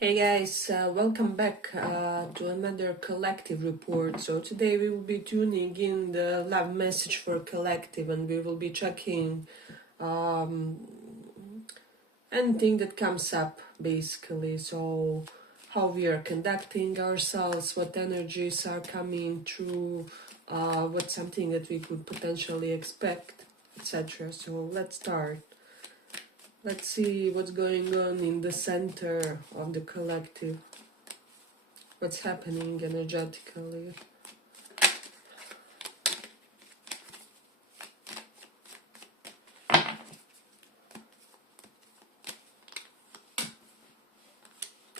Hey guys, welcome back to another collective report. So today we will be tuning in the love message for collective, and we will be checking um, anything that comes up basically. So how we are conducting ourselves, what energies are coming through, what's something that we could potentially expect, etc. So let's start. Let's see what's going on in the center of the collective. What's happening energetically.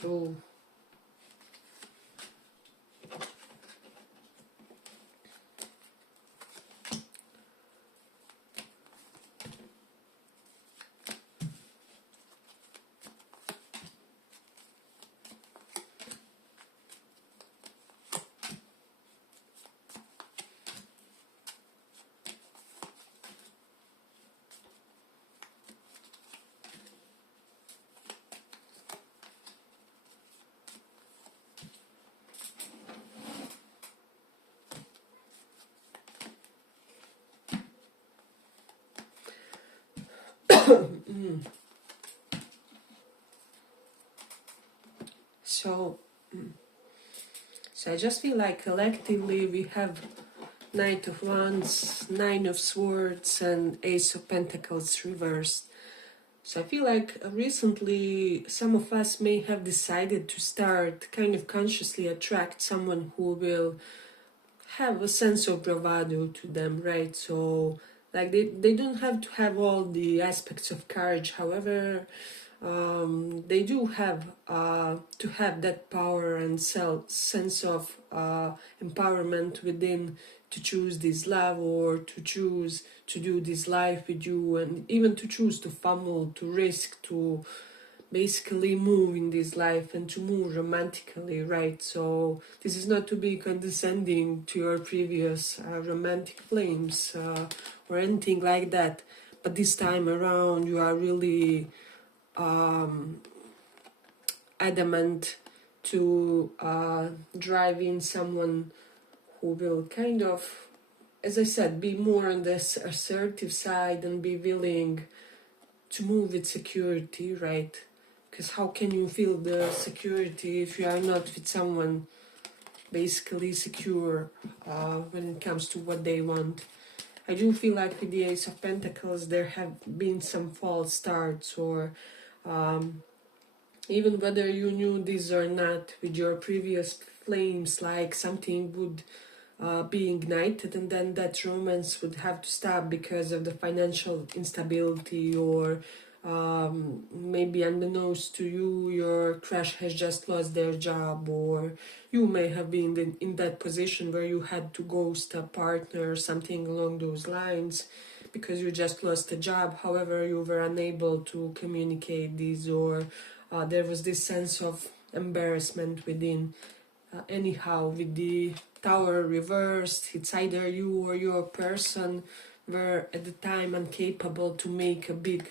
Oh, so I just feel like collectively we have Knight of Wands, Nine of Swords, and Ace of Pentacles reversed. So I feel like recently some of us may have decided to start kind of consciously attract someone who will have a sense of bravado to them, right? So like they don't have to have all the aspects of courage. However, they do have to have that power and sense of empowerment within to choose this love or to choose to do this life with you, and even to choose to fumble, to risk, to basically move in this life and to move romantically, right? So this is not to be condescending to your previous romantic flames or anything like that, but this time around you are really adamant to drive in someone who will kind of, as I said, be more on this assertive side and be willing to move with security, right? Because how can you feel the security if you are not with someone basically secure when it comes to what they want? I do feel like with the Ace of Pentacles there have been some false starts, or even whether you knew this or not with your previous flames, like something would be ignited and then that romance would have to stop because of the financial instability, or maybe unbeknownst to you your crush has just lost their job, or you may have been in that position where you had to ghost a partner or something along those lines because you just lost a job. However, you were unable to communicate this, or there was this sense of embarrassment within. Anyhow, with the Tower reversed, it's either you or your person were at the time incapable to make a big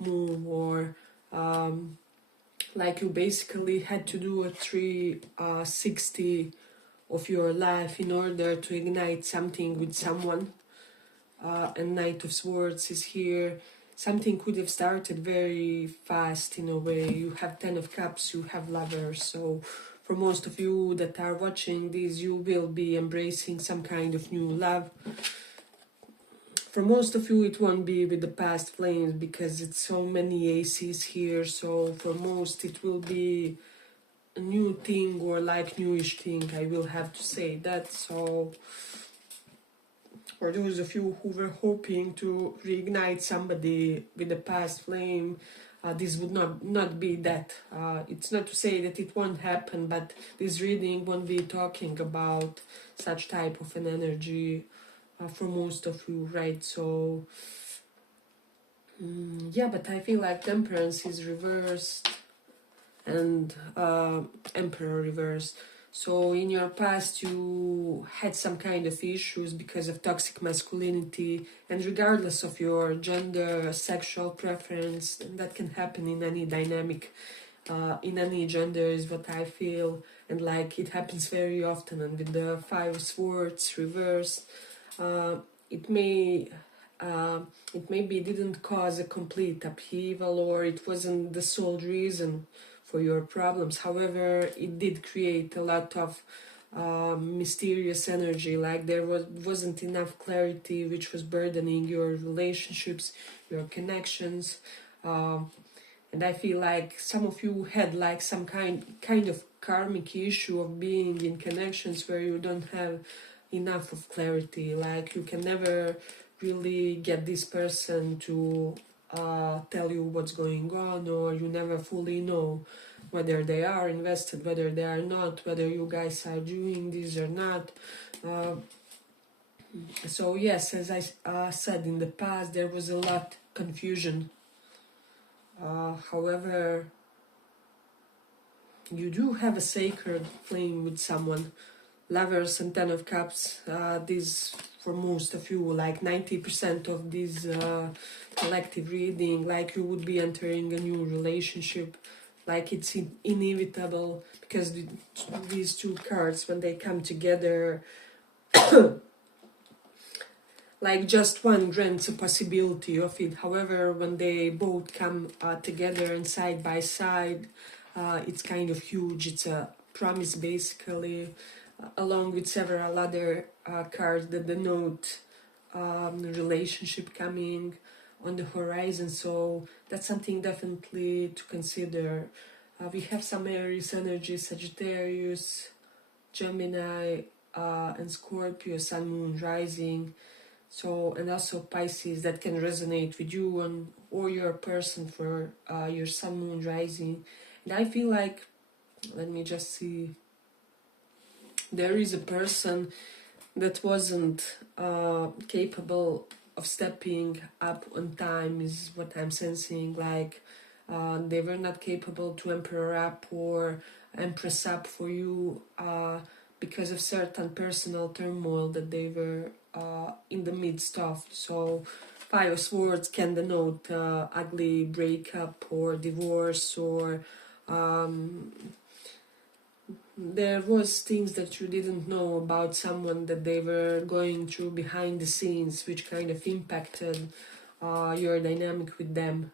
move, or like you basically had to do a 360 of your life in order to ignite something with someone. And Knight of Swords is here. Something could have started very fast in a way. You have Ten of Cups, you have Lovers. So for most of you that are watching this, you will be embracing some kind of new love. For most of you, it won't be with the past flames because it's so many aces here. So for most, it will be a new thing, or like newish thing, I will have to say that. So for those of you who were hoping to reignite somebody with the past flame, this would not be that. It's not to say that it won't happen, but this reading won't be talking about such type of an energy for most of you, right? So yeah, but I feel like Temperance is reversed and Emperor reversed. So in your past you had some kind of issues because of toxic masculinity, and regardless of your gender, sexual preference, and that can happen in any dynamic, in any gender, is what I feel, and like it happens very often. And with the Five of Swords reversed, uh, it may it maybe didn't cause a complete upheaval, or it wasn't the sole reason for your problems. However, it did create a lot of mysterious energy, like there wasn't enough clarity, which was burdening your relationships, your connections. And I feel like some of you had like some kind of karmic issue of being in connections where you don't have enough of clarity, like you can never really get this person to tell you what's going on, or you never fully know whether they are invested, whether they are not, whether you guys are doing this or not. So yes, as I said, in the past there was a lot confusion. However, you do have a sacred flame with someone. Lovers and Ten of Cups, these for most of you, like 90% of this collective reading, like you would be entering a new relationship, like it's inevitable, because these two cards, when they come together, like just one grants a possibility of it. However, when they both come together and side by side, it's kind of huge. It's a promise, basically, along with several other cards that denote relationship coming on the horizon. So that's something definitely to consider. We have some Aries energy, Sagittarius, Gemini, and Scorpio, Sun, Moon, Rising. So, and also Pisces, that can resonate with you or your person for your Sun, Moon, Rising. And I feel like, let me just see, there is a person that wasn't capable of stepping up on time, is what I'm sensing. Like they were not capable to emperor up or empress up for you because of certain personal turmoil that they were in the midst of. So Five of Swords can denote ugly breakup or divorce, or there was things that you didn't know about someone that they were going through behind the scenes, which kind of impacted your dynamic with them,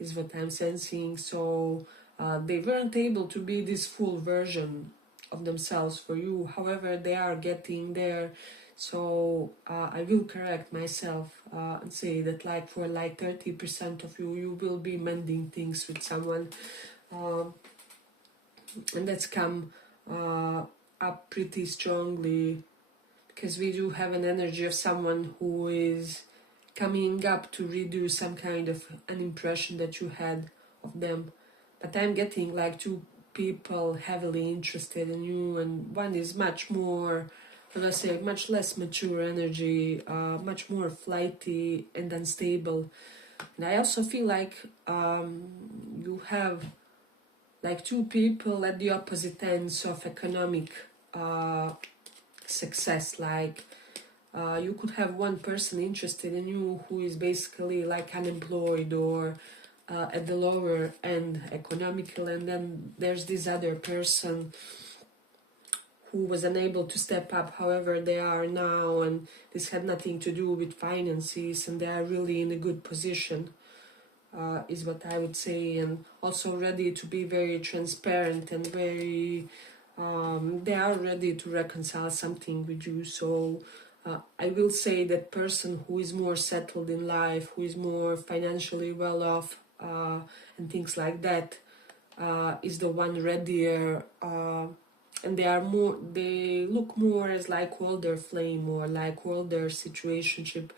is what I'm sensing. So they weren't able to be this full version of themselves for you. However, they are getting there. So I will correct myself and say that like for like 30% of you, you will be mending things with someone. And that's come up pretty strongly, because we do have an energy of someone who is coming up to redo some kind of an impression that you had of them. But I'm getting like two people heavily interested in you, and one is much more, let's say, much less mature energy, much more flighty and unstable. And I also feel like you have like two people at the opposite ends of economic success. Like you could have one person interested in you who is basically like unemployed or at the lower end economical, and then there's this other person who was unable to step up. However, they are now, and this had nothing to do with finances, and they are really in a good position. Is what I would say, and also ready to be very transparent and very they are ready to reconcile something with you. So I will say that person who is more settled in life, who is more financially well off and things like that, is the one readier, and they look more as like older flame, or like older situationship,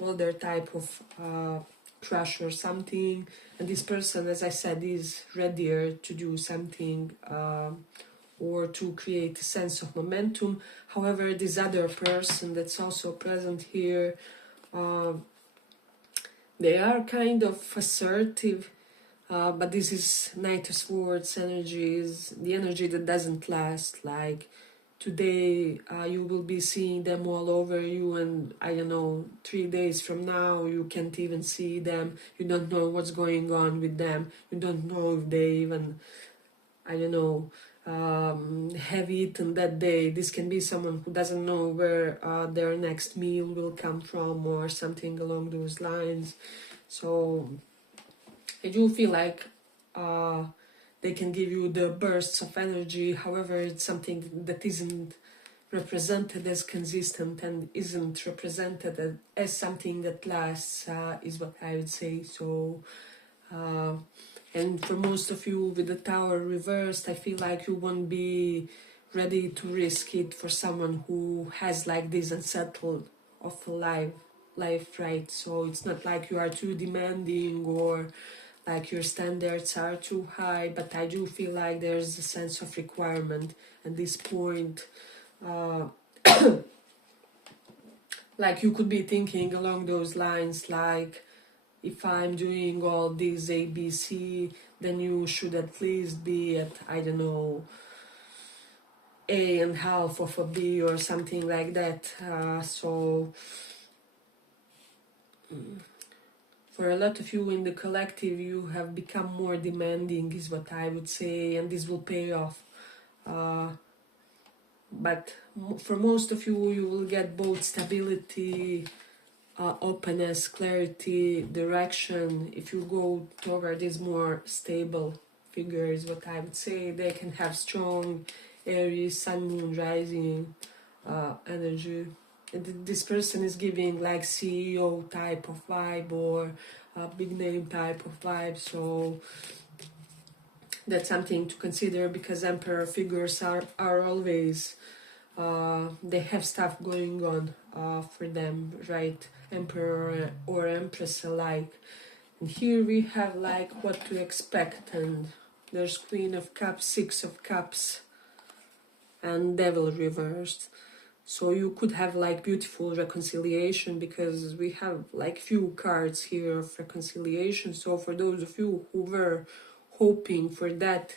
older type of crush or something. And this person, as I said, is readier to do something or to create a sense of momentum. However, this other person that's also present here, they are kind of assertive, but this is Knight of Swords energy, is the energy that doesn't last. Like today you will be seeing them all over you, and I don't know, 3 days from now you can't even see them. You don't know what's going on with them. You don't know if they even I don't know, have eaten that day. This can be someone who doesn't know where their next meal will come from or something along those lines. So I do feel like they can give you the bursts of energy. However, it's something that isn't represented as consistent and isn't represented as something that lasts, is what I would say. So and for most of you with the tower reversed, I feel like you won't be ready to risk it for someone who has like this unsettled of a life, right? So it's not like you are too demanding or like your standards are too high, but I do feel like there's a sense of requirement at this point. uh, like you could be thinking along those lines, like, if I'm doing all these ABC, then you should at least be at, I don't know, A and half of a B or something like that. So for a lot of you in the collective, you have become more demanding, is what I would say, and this will pay off. But for most of you, you will get both stability, openness, clarity, direction. If you go toward this more stable figure, is what I would say. They can have strong Aries, Sun, Moon, Rising energy. And this person is giving like CEO type of vibe or big name type of vibe. So that's something to consider, because Emperor figures are always they have stuff going on for them, right? Emperor or Empress alike. And here we have like what to expect, and there's Queen of Cups, Six of Cups, and Devil reversed. So you could have like beautiful reconciliation, because we have like few cards here of reconciliation. So for those of you who were hoping for that,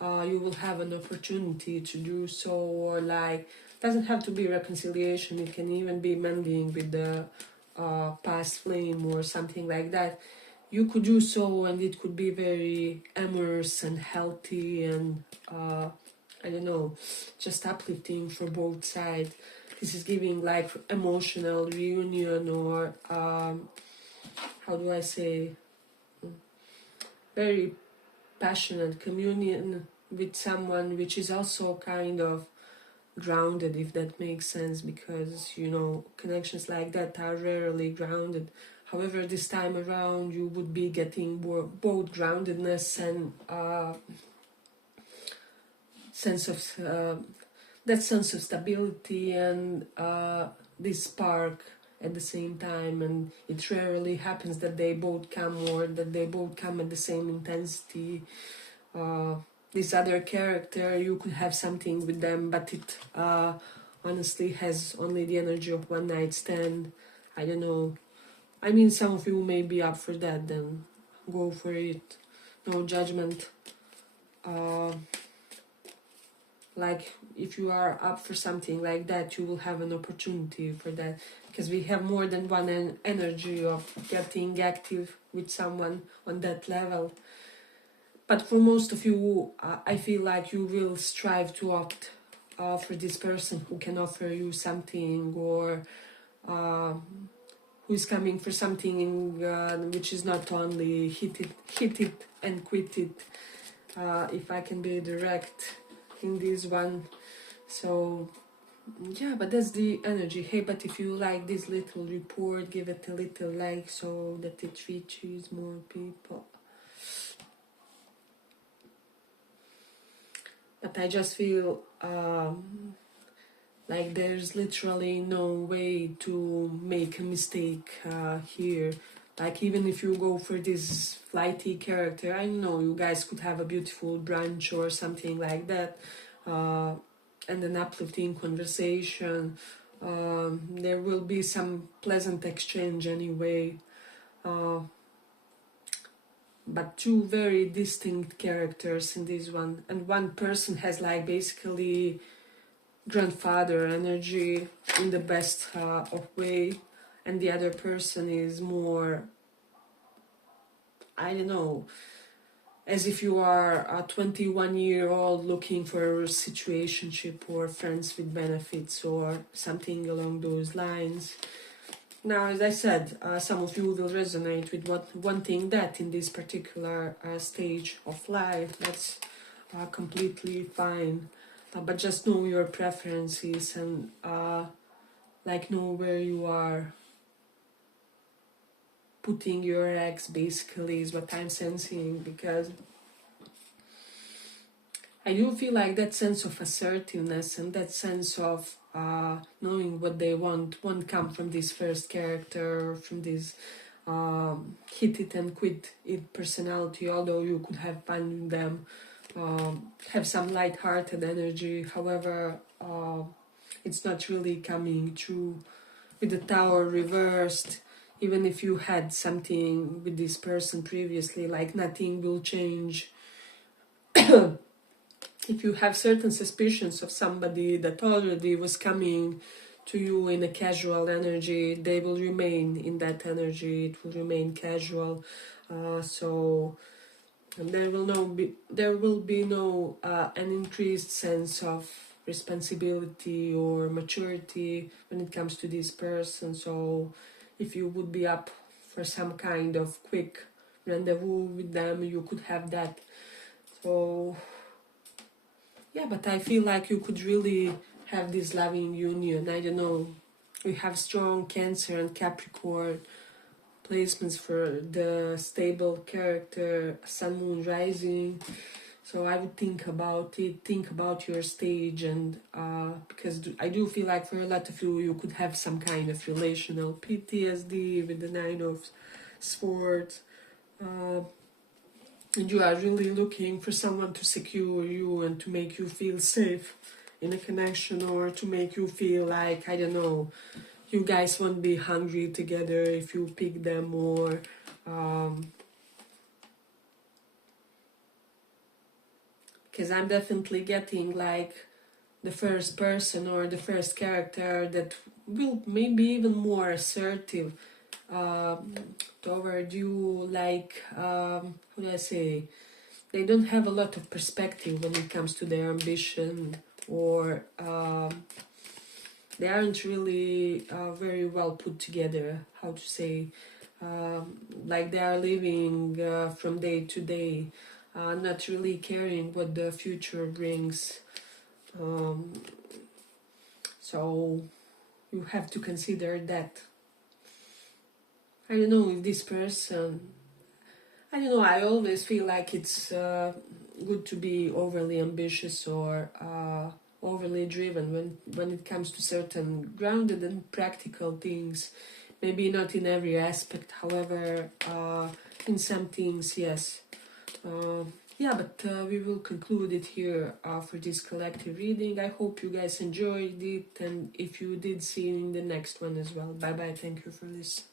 you will have an opportunity to do so. Or like, doesn't have to be reconciliation, it can even be mending with the past flame or something like that. You could do so, and it could be very amorous and healthy and I don't know, just uplifting for both sides. This is giving like emotional reunion, or how do I say, very passionate communion with someone, which is also kind of grounded, if that makes sense, because you know, connections like that are rarely grounded. However, this time around you would be getting both groundedness and sense of that sense of stability and this spark at the same time. And it rarely happens that they both come, or that they both come at the same intensity. This other character, you could have something with them, but it honestly has only the energy of one night stand. I don't know, I mean, some of you may be up for that, then go for it, no judgment. Like, if you are up for something like that, you will have an opportunity for that, because we have more than one energy of getting active with someone on that level. But for most of you, I feel like you will strive to opt for this person who can offer you something, or who is coming for something which is not only hit it and quit it, if I can be direct in this one. So yeah, but that's the energy. Hey, but if you like this little report, give it a little like, so that it reaches more people. But I just feel like there's literally no way to make a mistake here. Like, even if you go for this flighty character, I know you guys could have a beautiful brunch or something like that, and an uplifting conversation. There will be some pleasant exchange anyway. But two very distinct characters in this one, and one person has like basically grandfather energy in the best of way, and the other person is more, I don't know, as if you are a 21-year-old looking for a situationship or friends with benefits or something along those lines. Now, as I said, some of you will resonate with wanting that in this particular stage of life. That's completely fine. But just know your preferences and like know where you are putting your eggs, basically, is what I'm sensing, because I do feel like that sense of assertiveness and that sense of knowing what they want won't come from this first character or from this hit it and quit it personality, although you could have fun with them, have some light-hearted energy. However, it's not really coming true with the Tower reversed. Even if you had something with this person previously, like nothing will change. If you have certain suspicions of somebody that already was coming to you in a casual energy, they will remain in that energy. It will remain casual. And there will be no an increased sense of responsibility or maturity when it comes to this person. So if you would be up for some kind of quick rendezvous with them, you could have that. So yeah, but I feel like you could really have this loving union. I don't know. We have strong Cancer and Capricorn placements for the stable character, Sun, Moon, Rising. So I would think about it, think about your stage, and because I do feel like for a lot of you, you could have some kind of relational PTSD with the Nine of Swords. And you are really looking for someone to secure you and to make you feel safe in a connection, or to make you feel like, I don't know, you guys won't be hungry together if you pick them, or because I'm definitely getting like the first person or the first character that will maybe even more assertive toward you, like how do I say, they don't have a lot of perspective when it comes to their ambition, or they aren't really very well put together, how to say, like they are living from day to day, not really caring what the future brings. So you have to consider that. I don't know if this person, I don't know, I always feel like it's good to be overly ambitious or overly driven when it comes to certain grounded and practical things. Maybe not in every aspect, however, in some things, yes. Yeah, but we will conclude it here for this collective reading. I hope you guys enjoyed it, and if you did, see you in the next one as well. Bye bye, thank you for this.